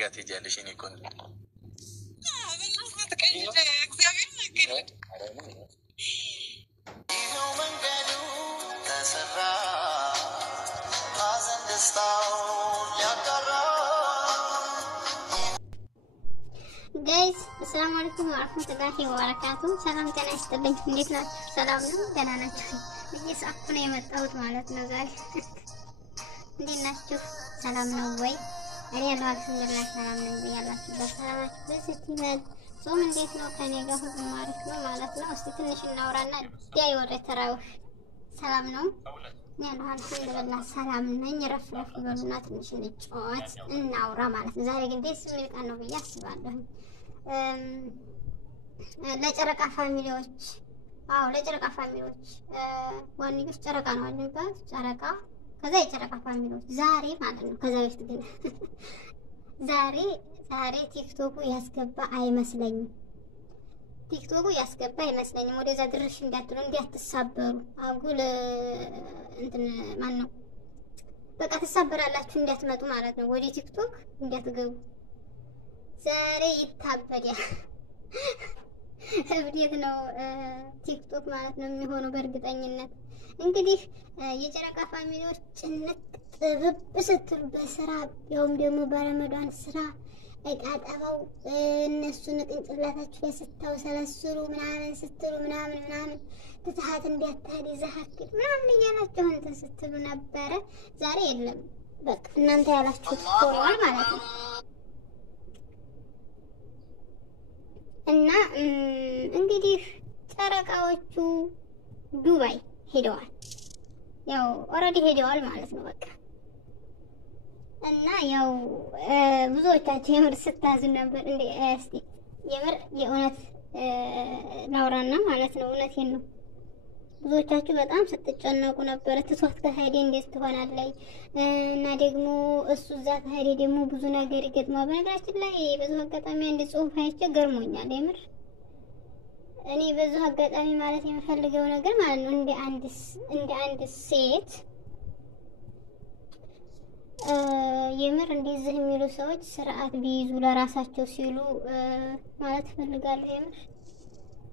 ጋር ትሄጃለሽ እኔ እኮ ነው ጋይስ السلام عليكم ورحمة الله وبركاته ሰላም ጤና ይስጥልኝ እንዴት ናችሁ ሰላም ነው ደህና ናችሁ እየሳኩ ነው የመጣሁት ማለት ነው ዛሬ እንዴት ናችሁ ሰላም ነው ወይ እኔ ያለው አልሐምዱሊላህ ሰላም ነኝ ያላችሁበት ሰላማችሁ በዚህ ይመል ጾም እንዴት ነው ከኔ ጋር ሁሉ አሪፍ ነው ማለት ነው እስቲ ትንሽ እናውራና ዳይ ወደ ተራው ሰላም ነው ያለው አልሐምዱሊላህ ሰላም ነኝ ረፍረፍ በሉና ትንሽ እንጫወት እናውራ ማለት ነው ዛሬ ግን ደስ የሚል ቀን ነው ብዬ አስባለሁ ለጨረቃ ፋሚሊዎች ለጨረቃ ፋሚሊዎች ዋንኞች ጨረቃ ነው አይደል ጨረቃ ከዛ የጨረቃ ፋሚሊዎች ዛሬ ማለት ነው ከዛ በፊት ግን ዛሬ ቲክቶኩ ያስገባ አይመስለኝም ወደዛ ድርሽ እንዳትሉ እንዲያትሳበሩ አጉል እንትን ማን ነው በቃ ተሳበራላችሁ እንዲያትመጡ ማለት ነው ወደ ቲክቶክ እንዲያትገቡ ዛሬ ይታበዳል እብዴት ነው ቲክቶክ ማለት ነው የሚሆነው በእርግጠኝነት እንግዲህ የጨረቃ ፋሚሊዎች ጭንቅ ጥብብ ስትሉ በስራ ያውም ደግሞ በረመዳን ስራ እቃጠባው እነሱን ቅንጭላታችሁ ላይ ስታውሰለስሉ ምናምን ስትሉ ምናምን ትተሃት እንዲያታዲ ዘሐክል ምናምን እያላችሁ እንትን ስትሉ ነበረ ዛሬ የለም በቃ እናንተ ያላችሁት ሆኗል ማለት ነው እና እንግዲህ ጨረቃዎቹ ዱባይ ሄደዋል ያው ኦሬዲ ሄደዋል ማለት ነው በቃ እና ያው ብዙዎቻችሁ የምር ስታዝኑ ነበር እንዴ እስቲ የምር የእውነት ላውራና ማለት ነው እውነቴን ነው ብዙዎቻችሁ በጣም ስትጨነቁ ነበር ትሷት ከሄደ እንዴት ትሆናለች እና ደግሞ እሱ እዛ ከሄደ ደግሞ ብዙ ነገር ይገጥማል በነገራችን ላይ በዚህ አጋጣሚ አንድ ጽሁፍ አይቼ ገርሞኛል የምር እኔ በዚህ አጋጣሚ ማለት የምፈልገው ነገር ማለት ነው እንደ አንድ ሴት የምር እንደዚህ የሚሉ ሰዎች ስርዓት ቢይዙ ለራሳቸው ሲሉ ማለት ፈልጋለሁ የምር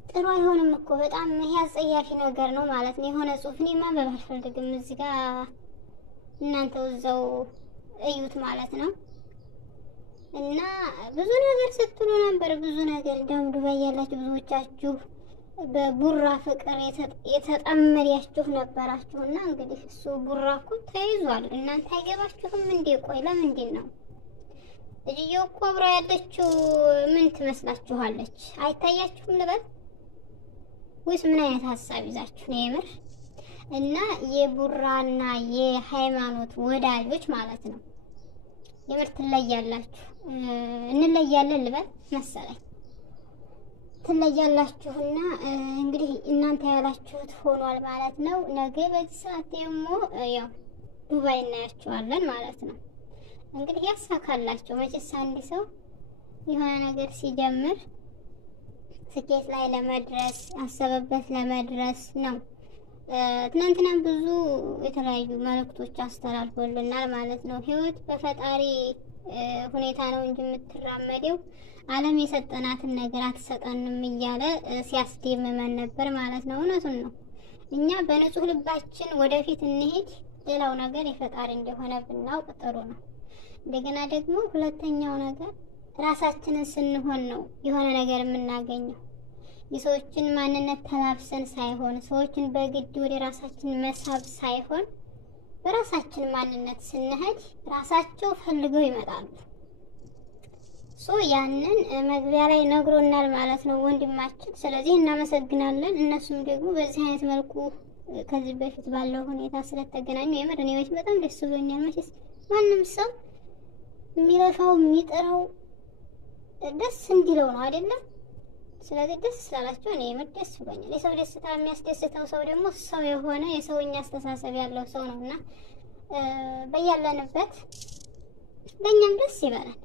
ጥሩ አይሆንም እኮ በጣም ይሄ አጸያፊ ነገር ነው ማለት ነው የሆነ ጽሁፍ እኔ ማንበብ አልፈልግም እዚህ ጋር እናንተ እዛው እዩት ማለት ነው እና ብዙ ነገር ስትሉ ነበር ብዙ ነገር እንደውም ዱባይ ያላችሁ ብዙዎቻችሁ በቡራ ፍቅር የተጠመዳችሁ ነበራችሁና እንግዲህ እሱ ቡራ እኮ ተይዟል እናንተ አይገባችሁም እንዴ ቆይ ለምንድን ነው ልጅየው እኮ አብራ ያለችው ምን ትመስላችኋለች አይታያችሁም ልበል ወይስ ምን አይነት ሐሳብ ይዛችሁ ነው የምር እና የቡራና የሃይማኖት ወዳጆች ማለት ነው የምር ትለያላችሁ እንለያለን ልበል መሰለኝ ትለያላችሁና እንግዲህ እናንተ ያላችሁት ሆኗል ማለት ነው ነገ በዚህ ሰዓት ደግሞ ያው ዱባይ እናያችኋለን ማለት ነው እንግዲህ ያሳካላችሁ መቼስ አንድ ሰው የሆነ ነገር ሲጀምር ስኬት ላይ ለመድረስ አሰበበት ለመድረስ ነው ትናንትና ብዙ የተለያዩ መልእክቶች አስተላልፎልናል ማለት ነው ህይወት በፈጣሪ ሁኔታ ነው እንጂ የምትራመደው ዓለም የሰጠናትን ነገር አትሰጠንም እያለ ሲያስደምመን ነበር ማለት ነው እውነቱን ነው እኛ በንጹህ ልባችን ወደፊት እንሄድ ሌላው ነገር የፈጣሪ እንደሆነ ብናውቅ ጥሩ ነው እንደገና ደግሞ ሁለተኛው ነገር ራሳችንን ስንሆን ነው የሆነ ነገር የምናገኘው የሰዎችን ማንነት ተላብሰን ሳይሆን ሰዎችን በግድ ወደ ራሳችን መሳብ ሳይሆን በራሳችን ማንነት ስንሄድ ራሳቸው ፈልገው ይመጣሉ ያንን መግቢያ ላይ ነግሮናል ማለት ነው ወንድማችን ስለዚህ እናመሰግናለን እነሱም ደግሞ በዚህ አይነት መልኩ ከዚህ በፊት ባለው ሁኔታ ስለተገናኙ የምር እኔዎች በጣም ደስ ብሎኛል መቼስ ማንም ሰው የሚለፋው የሚጥረው ደስ እንዲለው ነው አይደለም ስለዚህ ደስ ስላላችሁ እኔ የምር ደስ ብሎኛል የሰው ደስታ የሚያስደስተው ሰው ደግሞ ሰው የሆነ የሰውኛ አስተሳሰብ ያለው ሰው ነውና በያለንበት ለኛም ደስ ይበላል